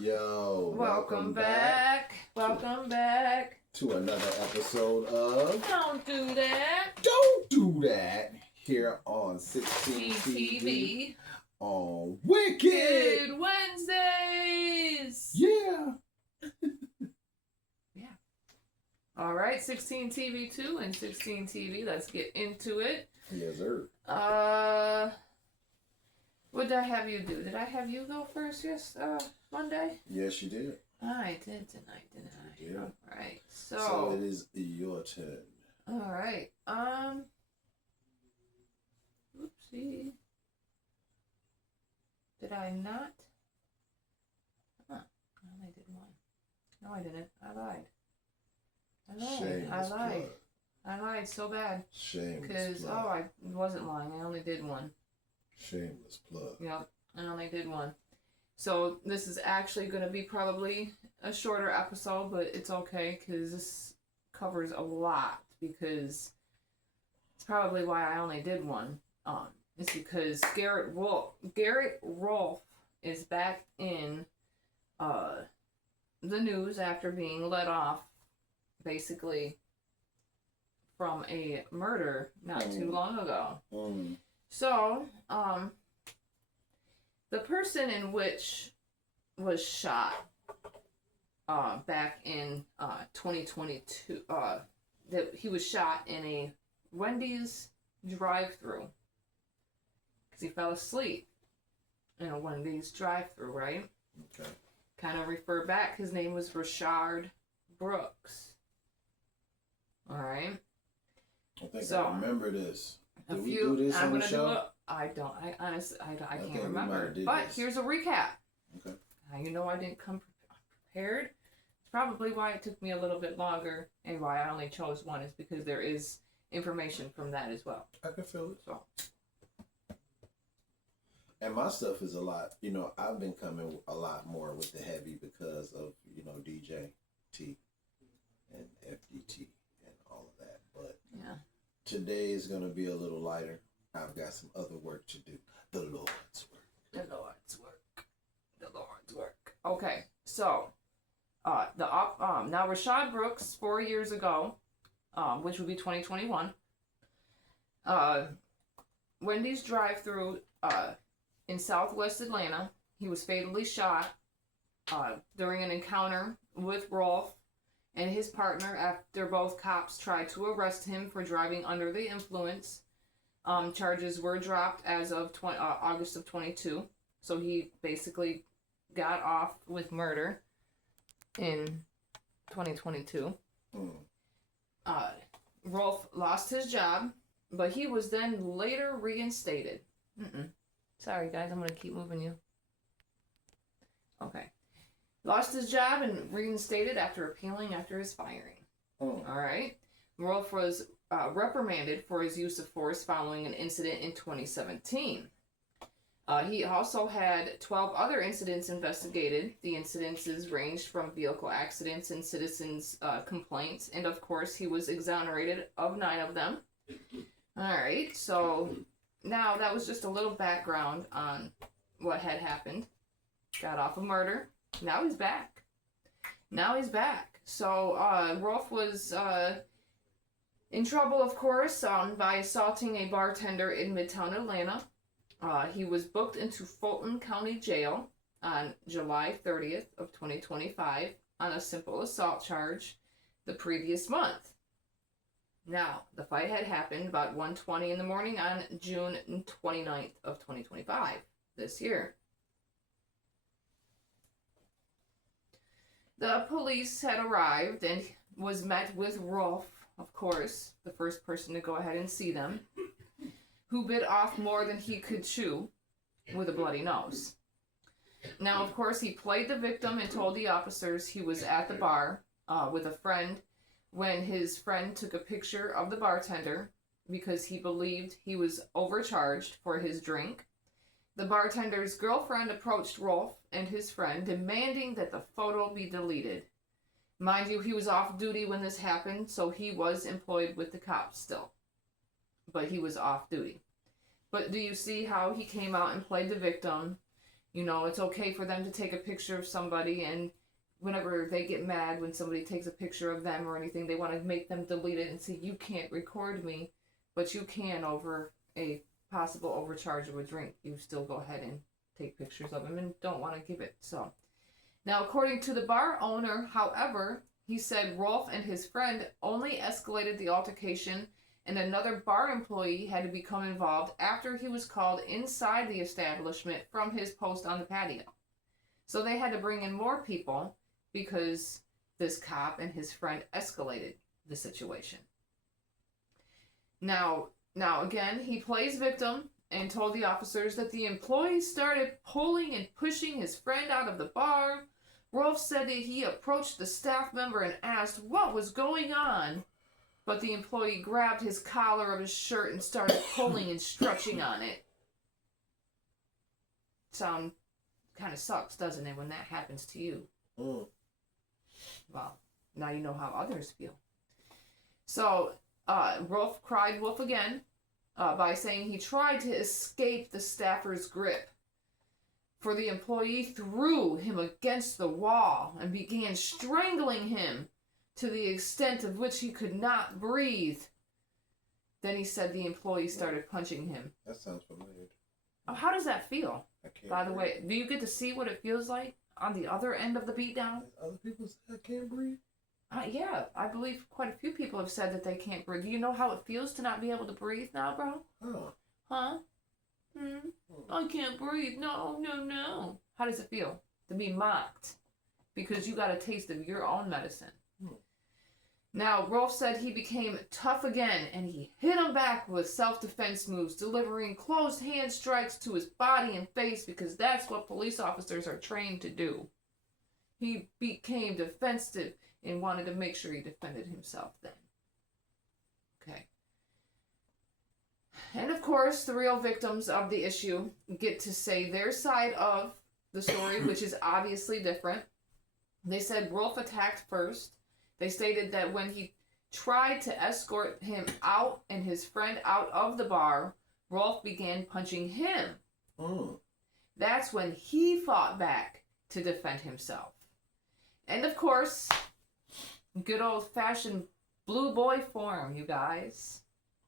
Yo, Welcome back. Welcome back to another episode of Don't Do That. Don't Do That here on 16 TV on Wicked Wednesdays. Yeah. Yeah. All right, 16 TV 2 and 16 TV. Let's get into it. Yes, sir. What did I have you do? Did I have you go first Monday? Yes, you did. I did tonight, didn't I? You did. All right. So it is your turn. All right. Oopsie. Did I not? Huh. I only did one. No, I didn't. I lied. I lied so bad. Shameless Because, I wasn't lying. I only did one. Shameless plug. Yep. I only did one. So this is actually going to be probably a shorter episode, but it's okay because this covers a lot, because it's probably why I only did one. It's because Garrett Rolfe is back in the news after being let off, basically, from a murder not too long ago. So, the person in which was shot back in 2022, that he was shot in a Wendy's drive-thru because he fell asleep in a Wendy's drive-thru, right? Okay. Kind of refer back, his name was Rashard Brooks. All right. I think I remember this. Did we do this I'm on the show? I honestly can't remember. But this. Here's a recap. Okay. Now you know I didn't come prepared. It's probably why it took me a little bit longer, and why I only chose one is because there is information from that as well. I can feel it. So. And my stuff is a lot. I've been coming a lot more with the heavy because of DJ T and FDT and all of that. But yeah. Today is going to be a little lighter. I've got some other work to do. The Lord's work. The Lord's work. The Lord's work. Okay, so now Rashard Brooks 4 years ago, which would be 2021, Wendy's drive-thru in Southwest Atlanta. He was fatally shot during an encounter with Rolfe and his partner after both cops tried to arrest him for driving under the influence. Charges were dropped as of August of 22. So he basically got off with murder in 2022. Rolfe lost his job, but he was then later reinstated. Sorry, guys, I'm going to keep moving you. Okay. Lost his job and reinstated after appealing after his firing. All right. Rolfe was reprimanded for his use of force following an incident in 2017. He also had 12 other incidents investigated. The incidences ranged from vehicle accidents and citizens' complaints. And, of course, he was exonerated of 9 of them. All right. So now that was just a little background on what had happened. Got off of murder. Now he's back. So, Rolfe was in trouble, of course, by assaulting a bartender in Midtown Atlanta. He was booked into Fulton County Jail on July 30th of 2025 on a simple assault charge the previous month. Now, the fight had happened about 1:20 in the morning on June 29th of 2025 this year. The police had arrived and was met with Rolfe, of course, the first person to go ahead and see them, who bit off more than he could chew with a bloody nose. Now, of course, he played the victim and told the officers he was at the bar with a friend when his friend took a picture of the bartender because he believed he was overcharged for his drink. The bartender's girlfriend approached Rolfe and his friend, demanding that the photo be deleted. Mind you, he was off duty when this happened, so he was employed with the cops still. But he was off duty. But do you see how he came out and played the victim You know, it's okay for them to take a picture of somebody, and whenever they get mad when somebody takes a picture of them or anything, they want to make them delete it and say, you can't record me, but you can over a possible overcharge of a drink. You still go ahead and take pictures of them and don't want to give it. So, now according to the bar owner, however, he said Rolf and his friend only escalated the altercation, and another bar employee had to become involved after he was called inside the establishment from his post on the patio. So they had to bring in more people because this cop and his friend escalated the situation. Now again, he plays victim and told the officers that the employees started pulling and pushing his friend out of the bar. Rolf said that he approached the staff member and asked what was going on, but the employee grabbed his collar of his shirt and started pulling and stretching on it. Sound kind of sucks, doesn't it, when that happens to you? Mm. Well, now you know how others feel. So, Rolf cried wolf again by saying he tried to escape the staffer's grip. For the employee threw him against the wall and began strangling him to the extent of which he could not breathe. Then he said the employee started punching him. That sounds familiar. Oh, how does that feel? I can't By the breathe. way, do you get to see what it feels like on the other end of the beatdown? Other people say I can't breathe? Yeah, I believe quite a few people have said that they can't breathe. Do you know how it feels to not be able to breathe now, bro? Oh. Huh? I can't breathe. No. How does it feel to be mocked because you got a taste of your own medicine? Now, Rolf said he became tough again, and he hit him back with self-defense moves, delivering closed hand strikes to his body and face because that's what police officers are trained to do. He became defensive and wanted to make sure he defended himself then. Okay. And of course, the real victims of the issue get to say their side of the story, which is obviously different. They said Rolf attacked first. They stated that when he tried to escort him out and his friend out of the bar, Rolf began punching him. That's when he fought back to defend himself. And of course, good old-fashioned blue boy form, you guys.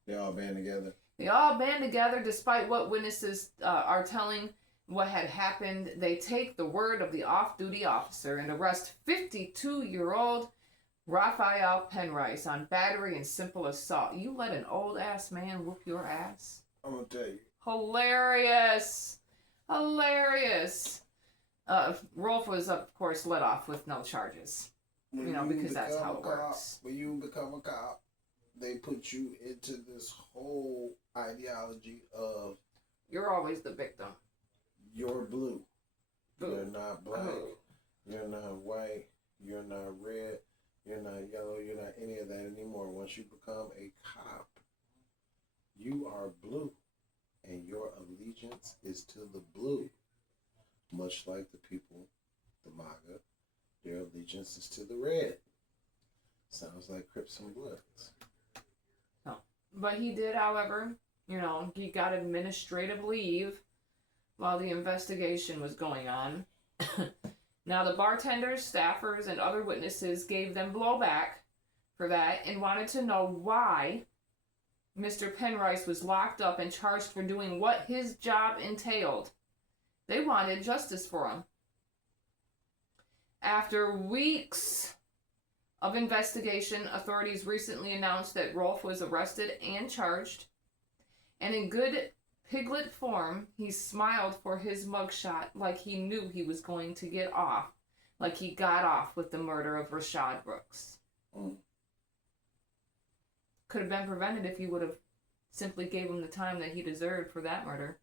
They all band together. They all band together despite what witnesses are telling what had happened. They take the word of the off-duty officer and arrest 52-year-old Raphael Penrice on battery and simple assault. You let an old-ass man whoop your ass? I'm going to tell you. Hilarious. Rolf was, of course, let off with no charges. Because that's how it works. When you become a cop, they put you into this whole ideology of you're always the victim. You're blue. Blue. You're not black. You're not white. You're not red. You're not yellow. You're not any of that anymore. Once you become a cop, you are blue. And your allegiance is to the blue. Much like the people, the MAGA, their allegiance is to the red. Sounds like Crips and Bloods. No. But he did, however, he got administrative leave while the investigation was going on. Now, the bartenders, staffers, and other witnesses gave them blowback for that and wanted to know why Mr. Penrice was locked up and charged for doing what his job entailed. They wanted justice for him. After weeks of investigation, authorities recently announced that Rolf was arrested and charged. And in good Piglet form, he smiled for his mugshot like he knew he was going to get off. Like he got off with the murder of Rashad Brooks. Could have been prevented if he would have simply gave him the time that he deserved for that murder.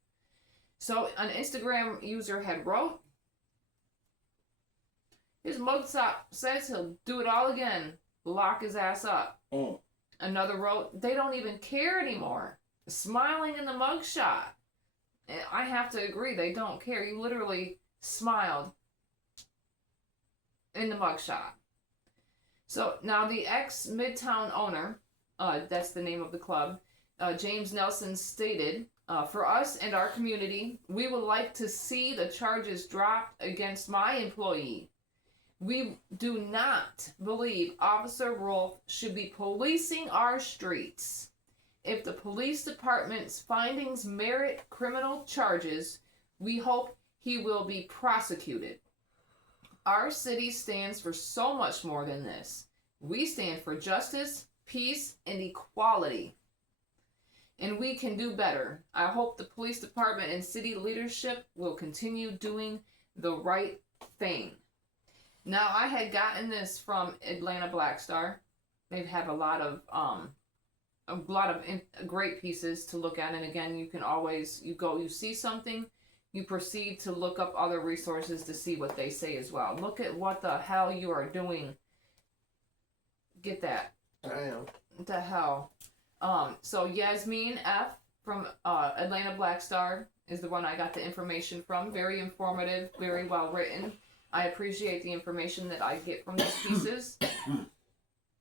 So an Instagram user had wrote, his mugshot says he'll do it all again. Lock his ass up. Another wrote, they don't even care anymore. Smiling in the mugshot. I have to agree, they don't care. You literally smiled in the mugshot. So now the ex-Midtown owner, that's the name of the club, James Nelson stated For us and our community, we would like to see the charges dropped against my employee. We do not believe Officer Rolfe should be policing our streets. If the police department's findings merit criminal charges, we hope he will be prosecuted. Our city stands for so much more than this. We stand for justice, peace, and equality. And we can do better. I hope the police department and city leadership will continue doing the right thing. Now, I had gotten this from Atlanta Black Star. They have a lot of great pieces to look at. And again, you can always, you see something, you proceed to look up other resources to see what they say as well. Look at what the hell you are doing. Get that. I am. What the hell? So Yasmin F. from Atlanta Black Star is the one I got the information from. Very informative, very well written. I appreciate the information that I get from these pieces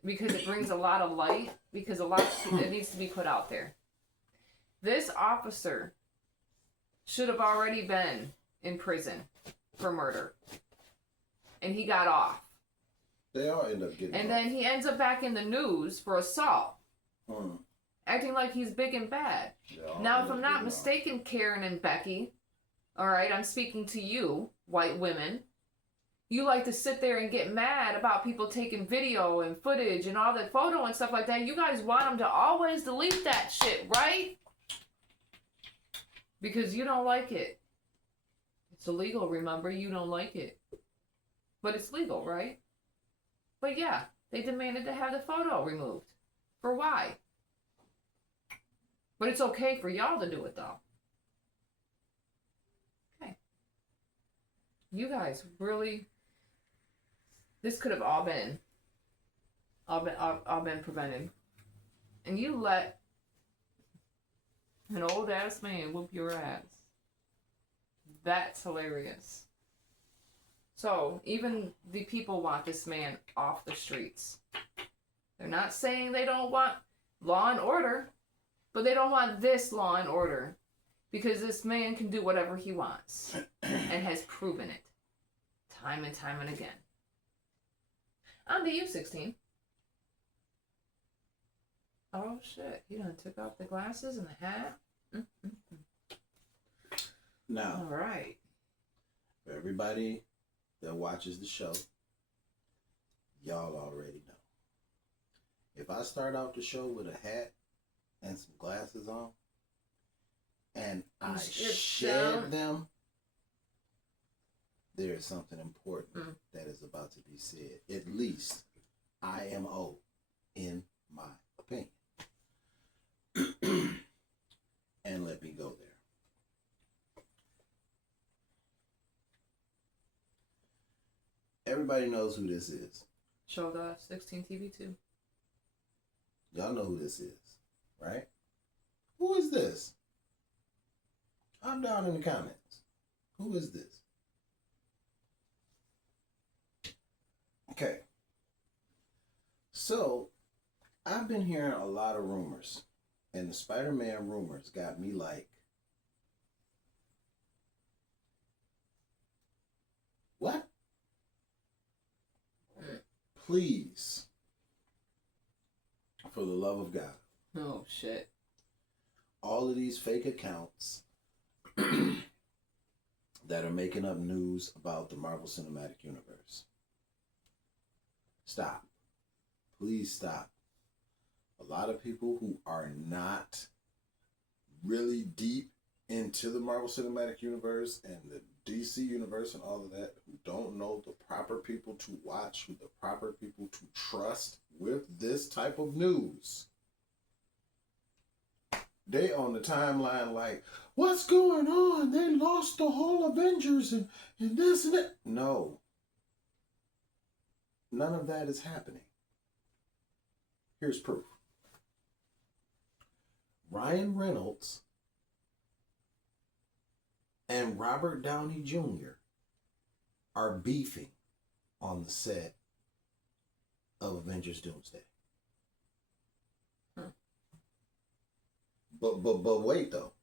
because it brings a lot of light, because it needs to be put out there. This officer should have already been in prison for murder. And he got off. They all end up getting And off. then he ends up back in the news for assault. Acting like he's big and bad. Now, if I'm not mistaken, Karen and Becky, alright, I'm speaking to you, white women. You like to sit there and get mad about people taking video and footage and all that photo and stuff like that. You guys want them to always delete that shit, right? Because you don't like it. It's illegal, remember? You don't like it. But it's legal, right? But yeah, they demanded to have the photo removed. For why? But it's okay for y'all to do it, though. Okay. You guys really... This could have all been prevented. And you let an old ass man whoop your ass. That's hilarious. So, even the people want this man off the streets. They're not saying they don't want law and order, but they don't want this law and order. Because this man can do whatever he wants. And has proven it. Time and time and again. On to you, 16. Oh, shit. You done took off the glasses and the hat? Now, all right. For everybody that watches the show, y'all already know. If I start out the show with a hat and some glasses on, and I shed them, there is something important that is about to be said. At least IMO, in my opinion. And let me go there. Everybody knows who this is. Showed off 16 TV2. Y'all know who this is, right? Who is this? I'm down in the comments. Who is this? Okay. So, I've been hearing a lot of rumors, and the Spider-Man rumors got me like, what? Please, for the love of God. Oh, shit. All of these fake accounts that are making up news about the Marvel Cinematic Universe. Stop. Please stop. A lot of people who are not really deep into the Marvel Cinematic Universe and the DC Universe and all of that, who don't know the proper people to watch, who the proper people to trust with this type of news. They on the timeline like, what's going on? They lost the whole Avengers and this and that. No. None of that is happening. Here's proof. Ryan Reynolds and Robert Downey Jr. are beefing on the set of Avengers Doomsday. But wait though.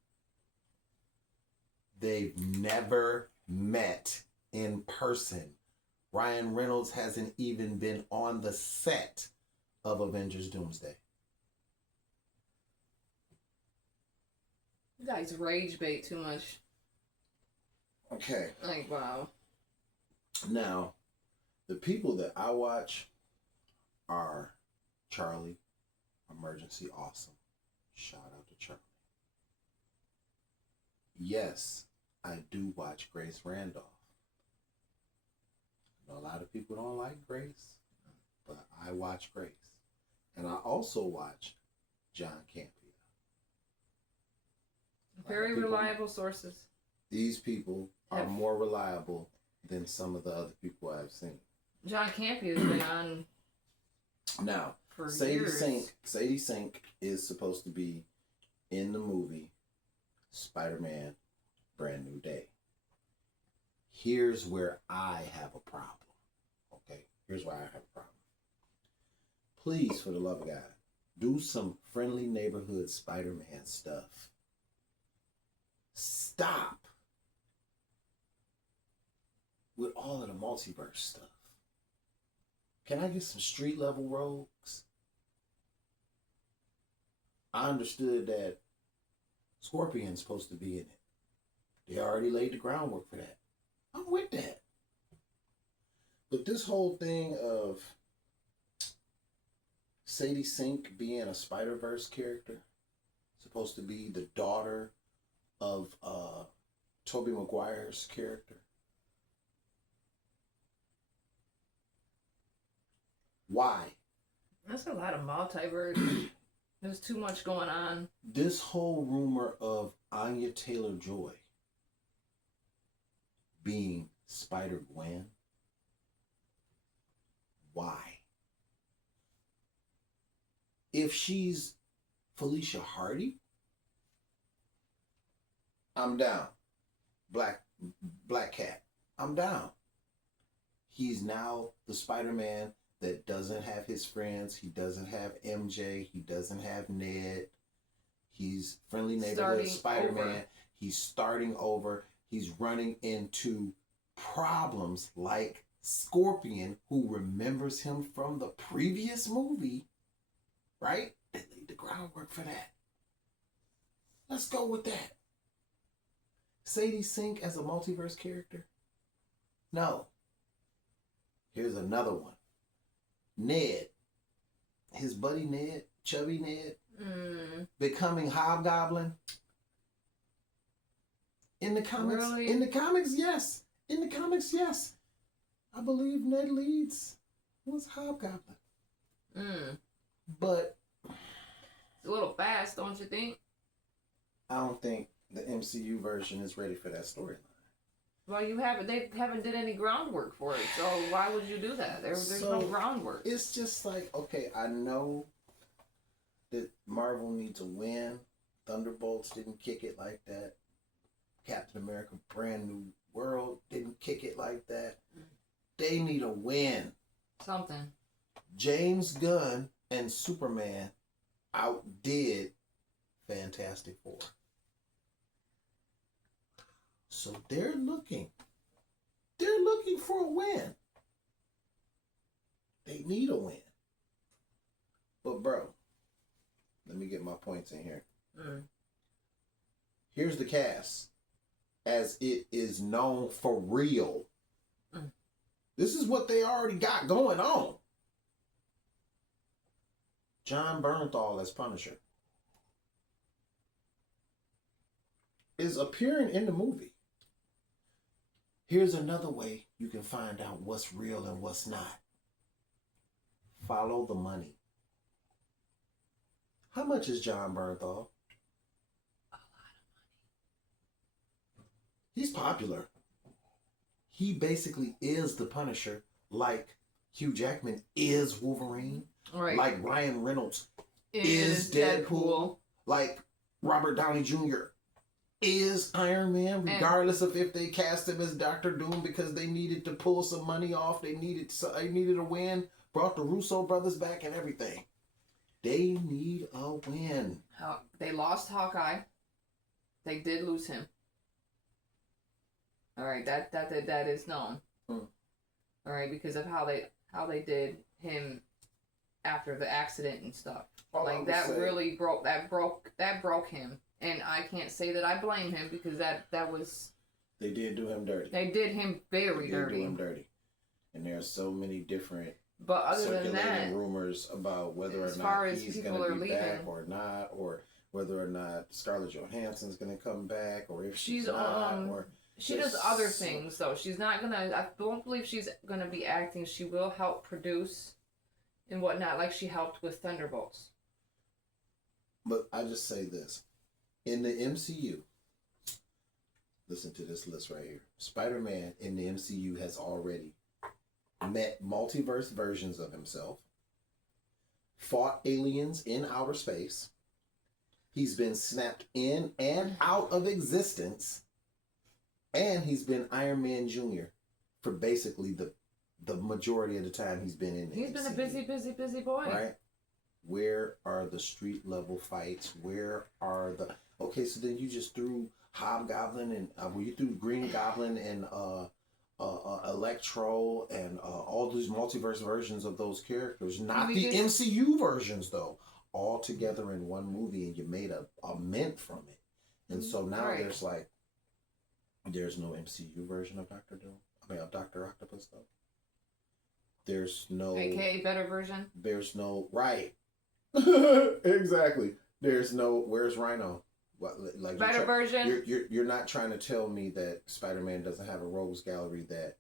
They've never met in person. Ryan Reynolds hasn't even been on the set of Avengers Doomsday. You guys rage bait too much. Okay. Like, wow. Now, the people that I watch are Charlie, Emergency Awesome. Shout out to Charlie. Yes, I do watch Grace Randolph. I know a lot of people don't like Grace, but I watch Grace. And I also watch John Campia. Very reliable sources. These people are more reliable than some of the other people I've seen. John Campia has been on now for years. years. Sadie Sink is supposed to be in the movie Spider-Man Brand New Day. Here's where I have a problem. Okay? Here's why I have a problem. Please, for the love of God, do some friendly neighborhood Spider-Man stuff. Stop with all of the multiverse stuff. Can I get some street level rogues? I understood that Scorpion's supposed to be in it. They already laid the groundwork for that. I'm with that. But this whole thing of Sadie Sink being a Spider-Verse character, supposed to be the daughter of Tobey Maguire's character. Why? That's a lot of multiverse. There's too much going on. This whole rumor of Anya Taylor-Joy being Spider-Gwen. Why? If she's Felicia Hardy, I'm down. Black Cat, I'm down. He's now the Spider-Man that doesn't have his friends. He doesn't have MJ. He doesn't have Ned. He's friendly neighborhood Spider-Man. He's starting over. He's running into problems like Scorpion, who remembers him from the previous movie, right? They laid the groundwork for that. Let's go with that. Sadie Sink as a multiverse character? No. Here's another one. Ned. His buddy Ned, chubby Ned, becoming Hobgoblin. In the comics, really? In the comics, yes. In the comics, yes. I believe Ned Leeds was Hobgoblin. But it's a little fast, don't you think? I don't think the MCU version is ready for that storyline. Well, they haven't did any groundwork for it, so why would you do that? There's no groundwork. It's just like, okay, I know that Marvel needs a win. Thunderbolts didn't kick it like that. Captain America Brand New World didn't kick it like that. They need a win. Something. James Gunn and Superman outdid Fantastic Four. So they're looking for a win. They need a win. But bro, let me get my points in here. Here's the cast as it is known for real. This is what they already got going on. John Bernthal as Punisher is appearing in the movie. Here's another way you can find out what's real and what's not. Follow the money. How much is John Bernthal? A lot of money. He's popular. He basically is the Punisher, like Hugh Jackman is Wolverine. Right. Like Ryan Reynolds is Deadpool. Like Robert Downey Jr. is Iron Man, regardless of if they cast him as Dr. Doom because they needed to pull some money off. They needed a win. Brought the Russo brothers back and everything. They need a win. They lost Hawkeye. They did lose him. All right, that is known. Hmm. All right, because of how they did him after the accident and stuff. Like that really broke him, and I can't say that I blame him because that was they did do him dirty. They did him very dirty. Do him dirty, and there are so many different. But other circulating than that, rumors about whether or not he's going to be back or not, or whether or not Scarlett Johansson's going to come back, or if she's not, or she does other things though. She's not gonna. I don't believe she's gonna be acting. She will help produce and whatnot, like she helped with Thunderbolts. But I just say this: in the MCU, listen to this list right here. Spider-Man in the MCU has already met multiverse versions of himself, fought aliens in outer space. He's been snapped in and out of existence. And he's been Iron Man Jr. for basically the majority of the time he's been in the He's been a busy boy. Right? Where are the street level fights? Where are the... Okay, so then you just threw Hobgoblin and... you threw Green Goblin and Electro and all these multiverse versions of those characters. Not the MCU versions, though. All together in one movie, and you made a mint from it. And so now there's like... There's no MCU version of Doctor Doom. I mean, of Dr. Octopus, though. There's no... AKA better version? There's no... Right. Exactly. There's no... Where's Rhino? What, like better version? You're not trying to tell me that Spider-Man doesn't have a rogues gallery that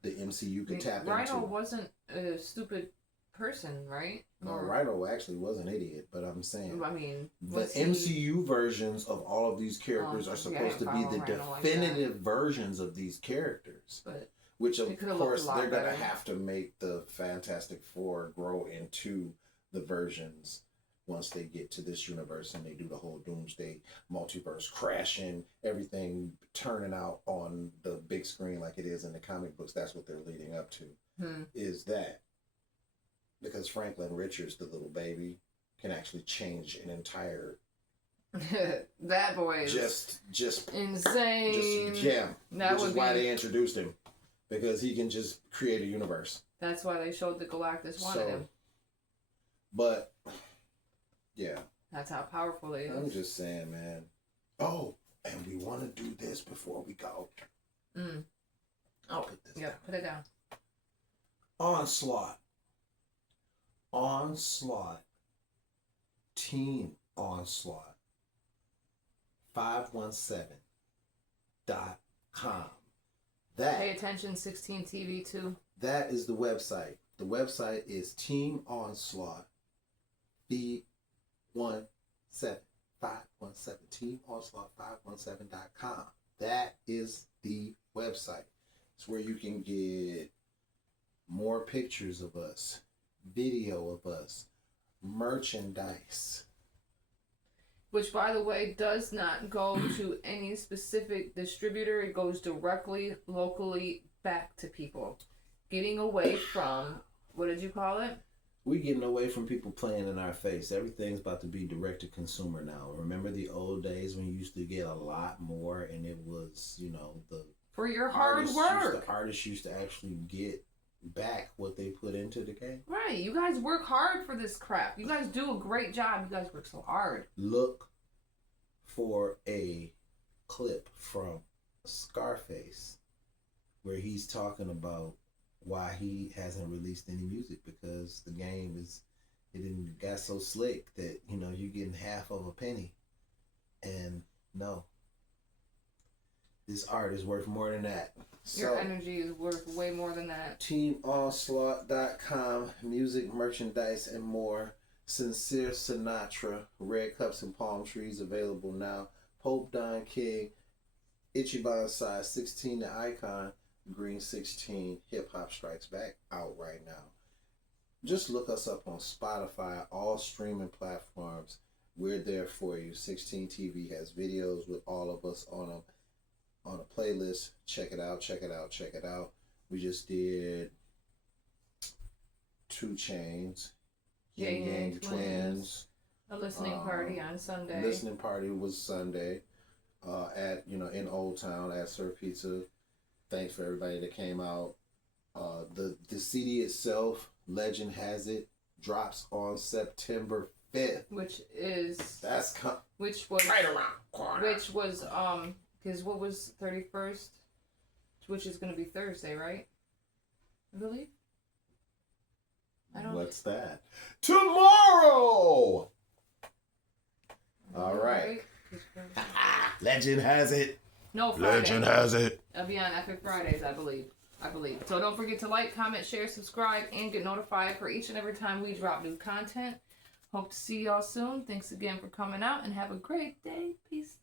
the MCU could tap into. Rhino wasn't a stupid person, right? No, Rhino actually was an idiot, but I'm saying... I mean... The MCU versions of all of these characters are supposed to be the definitive versions of these characters. But which, of course, they're going to have to make the Fantastic Four grow into the versions once they get to this universe and they do the whole Doomsday multiverse crashing, everything turning out on the big screen like it is in the comic books. That's what they're leading up to, is that. Because Franklin Richards, the little baby, can actually change an entire... that boy is just insane. Just jam. Which is why they introduced him. Because he can just create a universe. That's why they showed the Galactus wanted him. But, yeah. That's how powerful they is. I'm just saying, man. Oh, and we want to do this before we go. Oh, put it down. Onslaught. Team Onslaught 517.com. Pay attention, 16 TV too. That is the website. The website is Team Onslaught 517 Team Onslaught 517.com. That is the website. It's where you can get more pictures of us, video of us, merchandise. Which, by the way, does not go to any specific distributor. It goes directly, locally, back to people. Getting away from, what did you call it? We're getting away from people playing in our face. Everything's about to be direct to consumer now. Remember the old days when you used to get a lot more and it was, the... For your hard work. The artists used to actually get back what they put into the game. Right. You guys work hard for this crap. You guys do a great job. You guys work so hard. Look for a clip from Scarface where he's talking about why he hasn't released any music, because the game got so slick that you're getting half of a penny. And no, this art is worth more than that. Your energy is worth way more than that. TeamOnslaught.com, music, merchandise, and more. Sincere Sinatra, Red Cups and Palm Trees available now. Pope Don King, Ichiban size 16, the icon, Green 16, Hip Hop Strikes Back, out right now. Just look us up on Spotify, all streaming platforms. We're there for you. 16 TV has videos with all of us on them. On a playlist. Check it out. We just did 2 Chainz, Yin Yang Twins. A listening party on Sunday. Listening party was Sunday. at in Old Town at Sir Pizza. Thanks for everybody that came out. The CD itself, Legend Has It, drops on September 5th. Which is which was right around the corner. Which was because what was 31st, which is gonna be Thursday, right? I believe. I don't. What's that? Tomorrow. All right. Legend Has It. No, Friday. Legend Has It. It'll be on Epic Fridays, I believe. So don't forget to like, comment, share, subscribe, and get notified for each and every time we drop new content. Hope to see y'all soon. Thanks again for coming out, and have a great day. Peace.